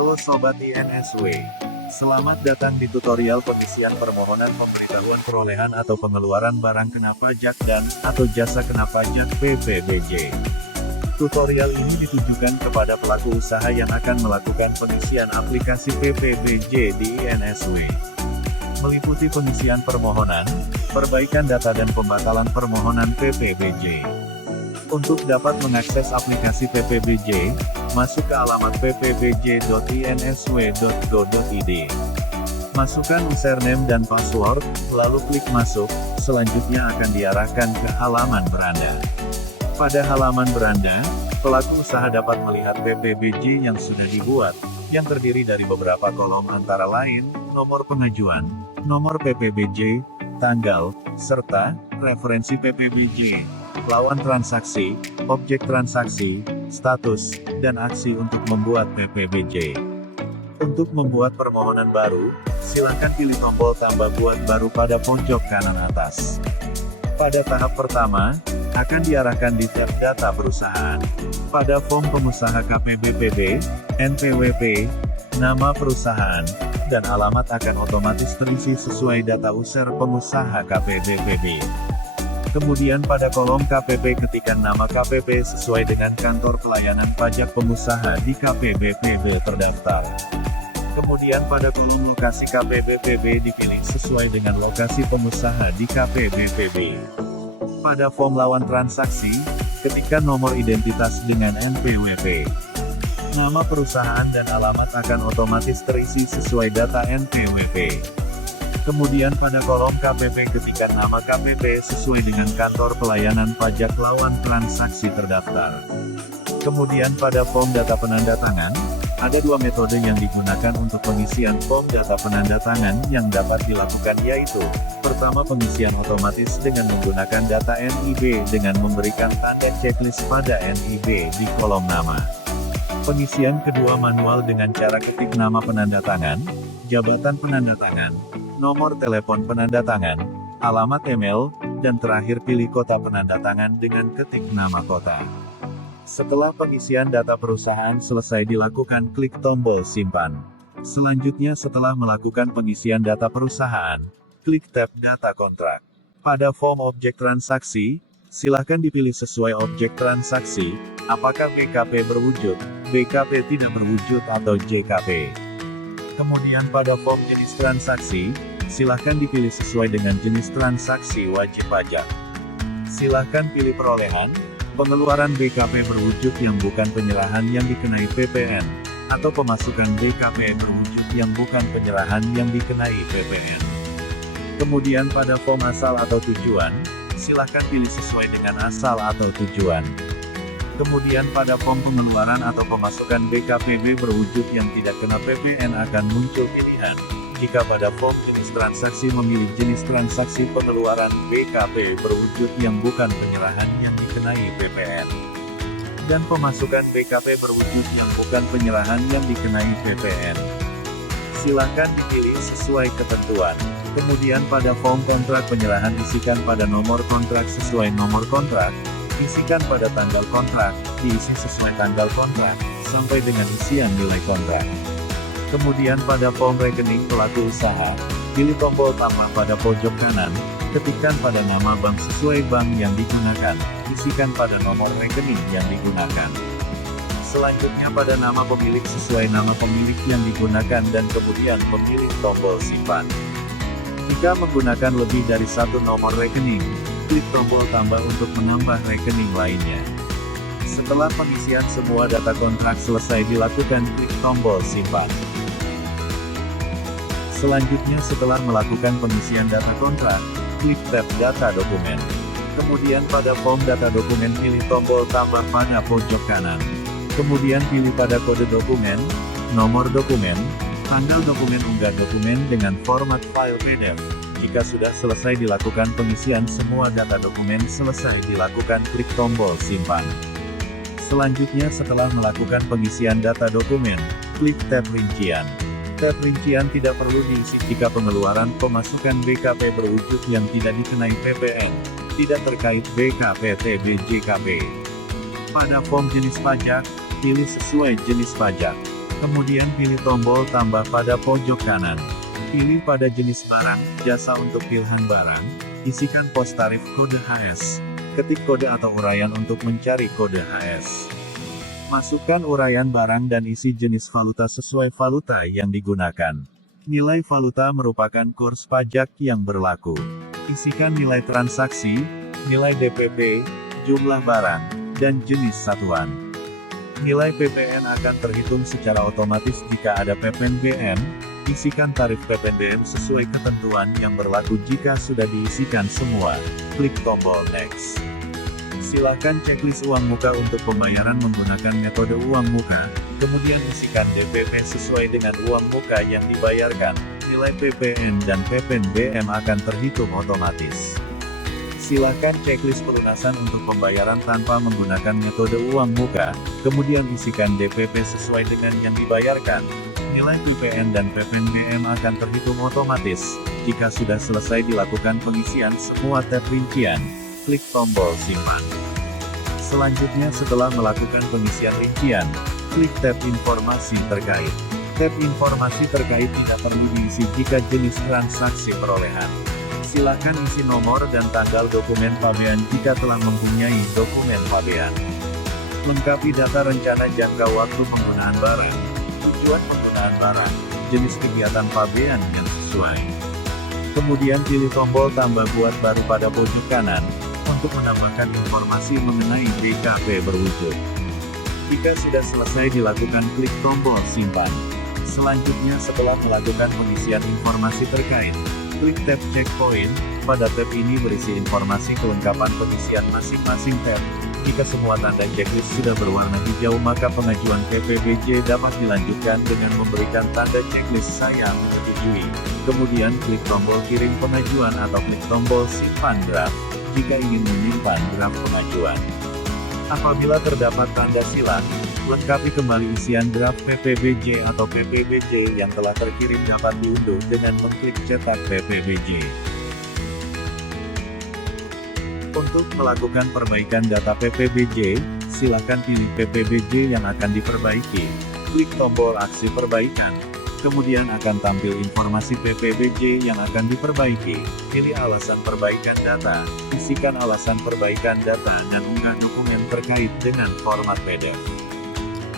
Halo Sobat INSW. Selamat datang di tutorial pengisian permohonan pemberitahuan perolehan atau pengeluaran barang kena pajak dan atau jasa kena pajak PPBJ. Tutorial ini ditujukan kepada pelaku usaha yang akan melakukan pengisian aplikasi PPBJ di INSW. Meliputi pengisian permohonan, perbaikan data dan pembatalan permohonan PPBJ. Untuk dapat mengakses aplikasi PPBJ, masuk ke alamat ppbj.insw.go.id. Masukkan username dan password, lalu klik masuk, selanjutnya akan diarahkan ke halaman beranda. Pada halaman beranda, pelaku usaha dapat melihat PPBJ yang sudah dibuat, yang terdiri dari beberapa kolom antara lain, nomor pengajuan, nomor PPBJ, tanggal, serta referensi PPBJ, lawan transaksi, objek transaksi, status, dan aksi untuk membuat PPBJ. Untuk membuat permohonan baru, silakan pilih tombol tambah buat baru pada pojok kanan atas. Pada tahap pertama, akan diarahkan di tab data perusahaan. Pada form pengusaha KPBPB, NPWP, nama perusahaan, dan alamat akan otomatis terisi sesuai data user pengusaha KPBPB. Kemudian pada kolom KPP ketikkan nama KPP sesuai dengan kantor pelayanan pajak pengusaha di KPBPB terdaftar. Kemudian pada kolom lokasi KPBPB dipilih sesuai dengan lokasi pengusaha di KPBPB. Pada form lawan transaksi, ketikkan nomor identitas dengan NPWP. Nama perusahaan dan alamat akan otomatis terisi sesuai data NPWP. Kemudian pada kolom KPP ketikkan nama KPP sesuai dengan kantor pelayanan pajak lawan transaksi terdaftar. Kemudian pada form data penanda tangan, ada dua metode yang digunakan untuk pengisian form data penanda tangan yang dapat dilakukan yaitu, pertama pengisian otomatis dengan menggunakan data NIB dengan memberikan tanda checklist pada NIB di kolom nama. Pengisian kedua manual dengan cara ketik nama penanda tangan, jabatan penanda tangan, nomor telepon penanda tangan, alamat email, dan terakhir pilih kota penanda tangan dengan ketik nama kota. Setelah pengisian data perusahaan selesai dilakukan, klik tombol simpan. Selanjutnya setelah melakukan pengisian data perusahaan, klik tab data kontrak. Pada form objek transaksi, silakan dipilih sesuai objek transaksi, apakah BKP berwujud, BKP tidak berwujud atau JKP. Kemudian pada form jenis transaksi, silahkan dipilih sesuai dengan jenis transaksi wajib pajak. Silahkan pilih perolehan, pengeluaran BKP berwujud yang bukan penyerahan yang dikenai PPN, atau pemasukan BKP berwujud yang bukan penyerahan yang dikenai PPN. Kemudian pada form asal atau tujuan, silahkan pilih sesuai dengan asal atau tujuan. Kemudian pada form pengeluaran atau pemasukan BKPB berwujud yang tidak kena PPN akan muncul pilihan. Jika pada form jenis transaksi memilih jenis transaksi pengeluaran BKP berwujud yang bukan penyerahan yang dikenai PPN. Dan pemasukan BKP berwujud yang bukan penyerahan yang dikenai PPN. Silakan dipilih sesuai ketentuan. Kemudian pada form kontrak penyerahan isikan pada nomor kontrak sesuai nomor kontrak. Isikan pada tanggal kontrak, diisi sesuai tanggal kontrak, sampai dengan isian nilai kontrak. Kemudian pada form rekening pelaku usaha, pilih tombol tambah pada pojok kanan, ketikkan pada nama bank sesuai bank yang digunakan, isikan pada nomor rekening yang digunakan. Selanjutnya pada nama pemilik sesuai nama pemilik yang digunakan dan kemudian memilih tombol simpan. Jika menggunakan lebih dari satu nomor rekening, klik tombol tambah untuk menambah rekening lainnya. Setelah pengisian semua data kontrak selesai dilakukan, klik tombol simpan. Selanjutnya setelah melakukan pengisian data kontrak, klik tab data dokumen. Kemudian pada form data dokumen pilih tombol tambah pada pojok kanan. Kemudian pilih pada kode dokumen, nomor dokumen, tanggal dokumen unggah dokumen dengan format file PDF. Jika sudah selesai dilakukan pengisian semua data dokumen selesai dilakukan, klik tombol simpan. Selanjutnya setelah melakukan pengisian data dokumen, klik tab rincian. Tab rincian tidak perlu diisi jika pengeluaran pemasukan BKP berwujud yang tidak dikenai PPN, tidak terkait BKP TBJKP. Pada form jenis pajak, pilih sesuai jenis pajak. Kemudian pilih tombol tambah pada pojok kanan. Pilih pada jenis barang, jasa untuk pilihan barang, isikan pos tarif kode HS. Ketik kode atau uraian untuk mencari kode HS. Masukkan uraian barang dan isi jenis valuta sesuai valuta yang digunakan. Nilai valuta merupakan kurs pajak yang berlaku. Isikan nilai transaksi, nilai DPP, jumlah barang, dan jenis satuan. Nilai PPN akan terhitung secara otomatis jika ada PPNBM. Isikan tarif PPNBM sesuai ketentuan yang berlaku jika sudah diisikan semua. Klik tombol Next. Silakan checklist uang muka untuk pembayaran menggunakan metode uang muka, kemudian isikan DPP sesuai dengan uang muka yang dibayarkan. Nilai PPN dan PPNBM akan terhitung otomatis. Silakan checklist pelunasan untuk pembayaran tanpa menggunakan metode uang muka, kemudian isikan DPP sesuai dengan yang dibayarkan. Nilai PPN dan PPNBM akan terhitung otomatis. Jika sudah selesai dilakukan pengisian semua tab rincian, klik tombol simpan. Selanjutnya setelah melakukan pengisian rincian, klik tab informasi terkait. Tab informasi terkait tidak perlu diisi jika jenis transaksi perolehan. Silakan isi nomor dan tanggal dokumen pabean jika telah mempunyai dokumen pabean. Lengkapi data rencana jangka waktu penggunaan barang, tujuan penggunaan barang, jenis kegiatan pabean yang sesuai. Kemudian pilih tombol tambah buat baru pada pojok kanan, untuk menambahkan informasi mengenai DKP berwujud. Jika sudah selesai dilakukan klik tombol simpan. Selanjutnya setelah melakukan pengisian informasi terkait, klik tab checkpoint. Pada tab ini berisi informasi kelengkapan pengisian masing-masing tab. Jika semua tanda checklist sudah berwarna hijau maka pengajuan PPBJ dapat dilanjutkan dengan memberikan tanda checklist saya menyetujui. Kemudian klik tombol kirim pengajuan atau klik tombol simpan draft, jika ingin menyimpan draft pengajuan. Apabila terdapat tanda silang, lengkapi kembali isian draft PPBJ atau PPBJ yang telah terkirim dapat diunduh dengan mengklik cetak PPBJ. Untuk melakukan perbaikan data PPBJ, silakan pilih PPBJ yang akan diperbaiki. Klik tombol aksi perbaikan. Kemudian akan tampil informasi PPBJ yang akan diperbaiki. Pilih alasan perbaikan data, isikan alasan perbaikan data dan unggah dokumen terkait dengan format PDF.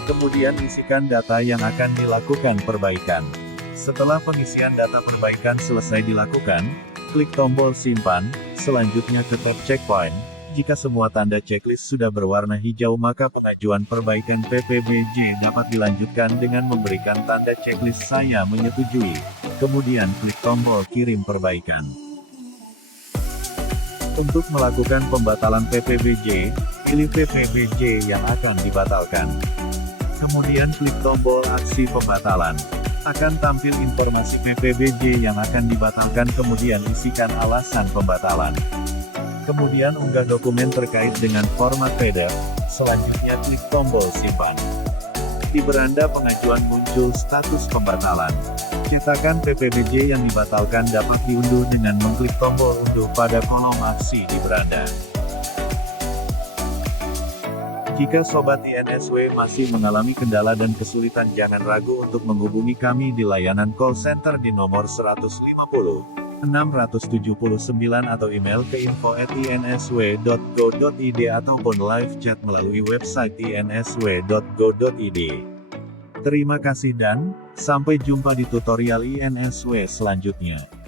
Kemudian isikan data yang akan dilakukan perbaikan. Setelah pengisian data perbaikan selesai dilakukan, klik tombol simpan, selanjutnya ke tab checkpoint. Jika semua tanda checklist sudah berwarna hijau maka pengajuan perbaikan PPBJ dapat dilanjutkan dengan memberikan tanda checklist saya menyetujui. Kemudian klik tombol kirim perbaikan. Untuk melakukan pembatalan PPBJ, pilih PPBJ yang akan dibatalkan. Kemudian klik tombol aksi pembatalan. Akan tampil informasi PPBJ yang akan dibatalkan kemudian isikan alasan pembatalan. Kemudian unggah dokumen terkait dengan format PDF, selanjutnya klik tombol simpan. Di beranda pengajuan muncul status pembatalan. Cetakan PPBJ yang dibatalkan dapat diunduh dengan mengklik tombol unduh pada kolom aksi di beranda. Jika Sobat INSW masih mengalami kendala dan kesulitan jangan ragu untuk menghubungi kami di layanan call center di nomor 150. 679 atau email ke info@insw.go.id ataupun live chat melalui website insw.go.id. Terima kasih dan sampai jumpa di tutorial INSW selanjutnya.